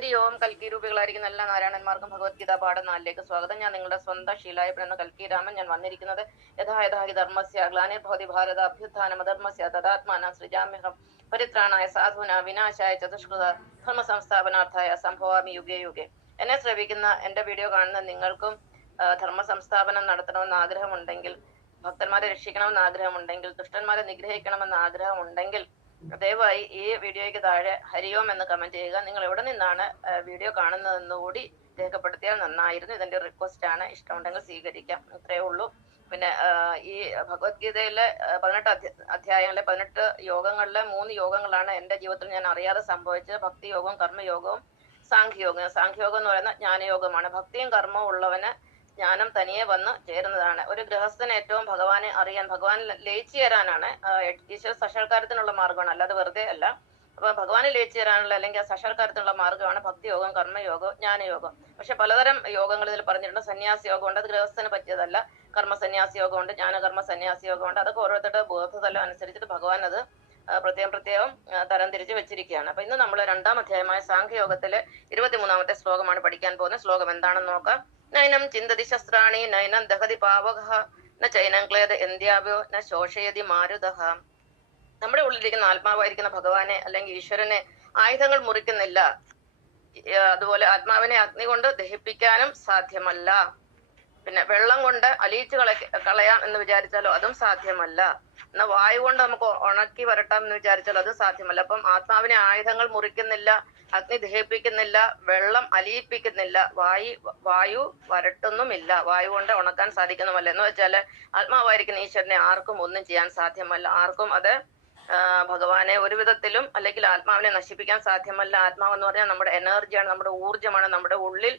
ഹരി ഓം. കൽക്കി രൂപികളായിരിക്കുന്ന എല്ലാ നാരായണന്മാർക്കും ഭഗവത്ഗീത പാഠം 4ലേക്ക് സ്വാഗതം. ഞാൻ നിങ്ങളുടെ സ്വന്തം ശീലായപ്പൻ എന്ന കൽക്കി രാമൻ. ഞാൻ വന്നിരിക്കുന്നത് യഥാ ധർമ്മസ്യ ഗ്ലാനിർഭവതി ഭാരത അഭ്യുത്ഥാനമധർമ്മസ്യ തദാത്മാനം സൃജാമ്യഹം പരിത്രാണായ സാധുന വിനാശായ ചതുഷ്കൃത ധർമ്മ സംസ്ഥാപനാർത്ഥായ സംഭവാമി യുഗേ യുഗേ. എന്നെ ശ്രവിക്കുന്ന എന്റെ വീഡിയോ കാണുന്ന നിങ്ങൾക്കും ധർമ്മ സംസ്ഥാപനം നടത്തണമെന്ന് ആഗ്രഹമുണ്ടെങ്കിൽ, ഭക്തന്മാരെ രക്ഷിക്കണമെന്ന് ആഗ്രഹമുണ്ടെങ്കിൽ, ദുഷ്ടന്മാരെ നിഗ്രഹിക്കണമെന്ന് ആഗ്രഹമുണ്ടെങ്കിൽ ദയവായി ഈ വീഡിയോയ്ക്ക് താഴെ ഹരിയോം എന്ന് കമന്റ് ചെയ്യുക. നിങ്ങൾ എവിടെ നിന്നാണ് വീഡിയോ കാണുന്നതെന്നുകൂടി രേഖപ്പെടുത്തിയാൽ നന്നായിരുന്നു. ഇതെന്റെ റിക്വസ്റ്റ് ആണ്. ഇഷ്ടമുണ്ടെങ്കിൽ സ്വീകരിക്കാം. ഇത്രയേ ഉള്ളൂ. പിന്നെ ഈ ഭഗവത്ഗീതയിലെ 18 അധ്യായങ്ങളിലെ 18 യോഗങ്ങളിലെ 3 യോഗങ്ങളാണ് എന്റെ ജീവിതത്തിൽ ഞാൻ അറിയാതെ സംഭവിച്ചത്. ഭക്തിയോഗവും കർമ്മയോഗവും സാഖ്യയോഗം. സാഖ്യയോഗം എന്ന് പറയുന്ന ജ്ഞാനയോഗമാണ്. ഭക്തിയും കർമ്മവും ഉള്ളവന് ജ്ഞാനം തനിയെ വന്ന് ചേരുന്നതാണ്. ഒരു ഗൃഹസ്ഥന് ഏറ്റവും ഭഗവാനെ അറിയാൻ, ഭഗവാൻ ലയിച്ചു ചേരാനാണ് ഈശ്വര സാക്ഷാത്കാരത്തിനുള്ള മാർഗമാണ്, അല്ലാതെ വെറുതെ അല്ല. അപ്പൊ ഭഗവാനെ ലയിച്ചു ചേരാനുള്ള അല്ലെങ്കിൽ സാക്ഷാത്കാരത്തിനുള്ള മാർഗമാണ് ഭക്തിയോഗം, കർമ്മയോഗം, ജ്ഞാനയോഗം. പക്ഷെ പലതരം യോഗങ്ങൾ ഇതിൽ പറഞ്ഞിട്ടുണ്ട്. സന്യാസി യോഗം ഉണ്ട്, അത് ഗൃഹസ്ഥന് പറ്റിയതല്ല. കർമ്മസന്യാസി യോഗമുണ്ട്, ജ്ഞാനകർമ്മ സന്യാസി യോഗമുണ്ട്. അതൊക്കെ ഓരോരുത്തരുടെ ബോധതലം അനുസരിച്ചിട്ട് ഭഗവാൻ അത് പ്രത്യേകം തരം തിരിച്ച് വെച്ചിരിക്കുകയാണ്. അപ്പൊ ഇന്ന് നമ്മൾ 2ാം അധ്യായമായ സാഖ്യയോഗത്തിലെ 23ാമത്തെ ശ്ലോകമാണ് പഠിക്കാൻ പോകുന്നത്. ശ്ലോകം എന്താണെന്ന് നോക്കാം. നൈനം ചിന്തതി ശസ്ത്രാണി നൈനം ദഹതി പാവകഃ ന ചൈനം ക്ലേദ എന്ത്യാവോ ന ശോഷയതി മാരുതഃ. നമ്മുടെ ഉള്ളിലിരിക്കുന്ന ആത്മാവായിരിക്കുന്ന ഭഗവാനെ അല്ലെങ്കിൽ ഈശ്വരനെ ആയുധങ്ങൾ മുറിക്കുന്നില്ല. അതുപോലെ ആത്മാവിനെ അഗ്നി കൊണ്ട് ദഹിപ്പിക്കാനും സാധ്യമല്ല. പിന്നെ വെള്ളം കൊണ്ട് അലിയിച്ചു കളയാം എന്ന് വിചാരിച്ചാലോ അതും സാധ്യമല്ല. എന്നാൽ വായു കൊണ്ട് നമുക്ക് ഉണക്കി വരട്ടാം എന്ന് വിചാരിച്ചാലോ അതും സാധ്യമല്ല. അപ്പം ആത്മാവിനെ ആയുധങ്ങൾ മുറിക്കുന്നില്ല, അഗ്നി ദഹിപ്പിക്കുന്നില്ല, വെള്ളം അലിയിപ്പിക്കുന്നില്ല, വായു വരട്ടുന്നുമില്ല, വായു കൊണ്ട് ഉണക്കാൻ സാധിക്കുന്നുമല്ല. എന്ന് വെച്ചാല് ആത്മാവായിരിക്കുന്ന ഈശ്വരനെ ആർക്കും ഒന്നും ചെയ്യാൻ സാധ്യമല്ല. ആർക്കും അത് ഭഗവാനെ ഒരു വിധത്തിലും അല്ലെങ്കിൽ ആത്മാവിനെ നശിപ്പിക്കാൻ സാധ്യമല്ല. ആത്മാവെന്ന് പറഞ്ഞാൽ നമ്മുടെ എനർജിയാണ്, നമ്മുടെ ഊർജ്ജമാണ്. നമ്മുടെ ഉള്ളിൽ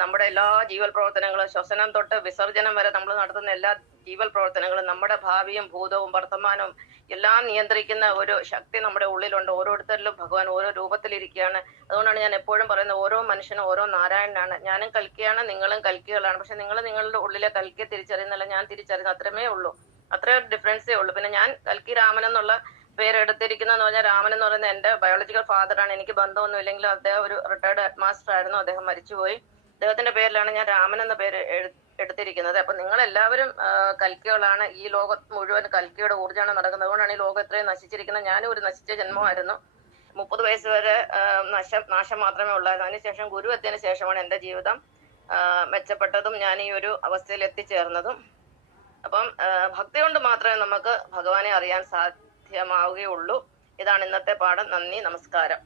നമ്മുടെ എല്ലാ ജീവൽ പ്രവർത്തനങ്ങളും, ശ്വസനം തൊട്ട് വിസർജനം വരെ നമ്മൾ നടത്തുന്ന എല്ലാ ജീവൽ പ്രവർത്തനങ്ങളും, നമ്മുടെ ഭാവിയും ഭൂതവും വർത്തമാനവും എല്ലാം നിയന്ത്രിക്കുന്ന ഒരു ശക്തി നമ്മുടെ ഉള്ളിലുണ്ട്. ഓരോരുത്തരിലും ഭഗവാൻ ഓരോ രൂപത്തിലിരിക്കുകയാണ്. അതുകൊണ്ടാണ് ഞാൻ എപ്പോഴും പറയുന്നത്, ഓരോ മനുഷ്യനും ഓരോ നാരായണനാണ്. ഞാനും കൽക്കിയാണ്, നിങ്ങളും കൽക്കികളാണ്. പക്ഷെ നിങ്ങൾ നിങ്ങളുടെ ഉള്ളിലെ കൽക്കിയെ തിരിച്ചറിയുന്നില്ല, ഞാൻ തിരിച്ചറിയുന്നു. അത്രമേ ഉള്ളൂ. അത്രയും ഡിഫറൻസേ ഉള്ളൂ. പിന്നെ ഞാൻ കൽക്കി രാമൻ എന്നുള്ള പേര് എടുത്തിരിക്കുന്നതെന്ന് പറഞ്ഞാൽ, രാമൻ എന്ന് പറയുന്നത് എന്റെ ബയോളജിക്കൽ ഫാദറാണ്. എനിക്ക് ബന്ധമൊന്നും ഇല്ലെങ്കിലും അദ്ദേഹം ഒരു റിട്ടയർഡ് ഹെഡ് മാസ്റ്റർ ആയിരുന്നു. അദ്ദേഹം മരിച്ചുപോയി. അദ്ദേഹത്തിന്റെ പേരിലാണ് ഞാൻ രാമൻ എന്ന പേര് എടുത്തിരിക്കുന്നത്. അപ്പൊ നിങ്ങൾ എല്ലാവരും കൽക്കികളാണ്. ഈ ലോകം മുഴുവൻ കൽക്കിയുടെ ഊർജ്ജമാണ് നടക്കുന്നത്. അതുകൊണ്ടാണ് ഈ ലോകം ഇത്രയും നശിച്ചിരിക്കുന്നത്. ഞാനും ഒരു നശിച്ച ജന്മമായിരുന്നു. 30 വയസ്സ് വരെ നാശം മാത്രമേ ഉള്ളായിരുന്നു. അതിനുശേഷം ഗുരു എത്തിയതിനു ശേഷമാണ് എന്റെ ജീവിതം മെച്ചപ്പെട്ടതും ഞാൻ ഈ ഒരു അവസ്ഥയിൽ എത്തിച്ചേർന്നതും. അപ്പം ഭക്തി കൊണ്ട് മാത്രമേ നമുക്ക് ഭഗവാനെ അറിയാൻ സാധ്യമാവുകയുള്ളൂ. ഇതാണ് ഇന്നത്തെ പാഠം. നന്ദി, നമസ്കാരം.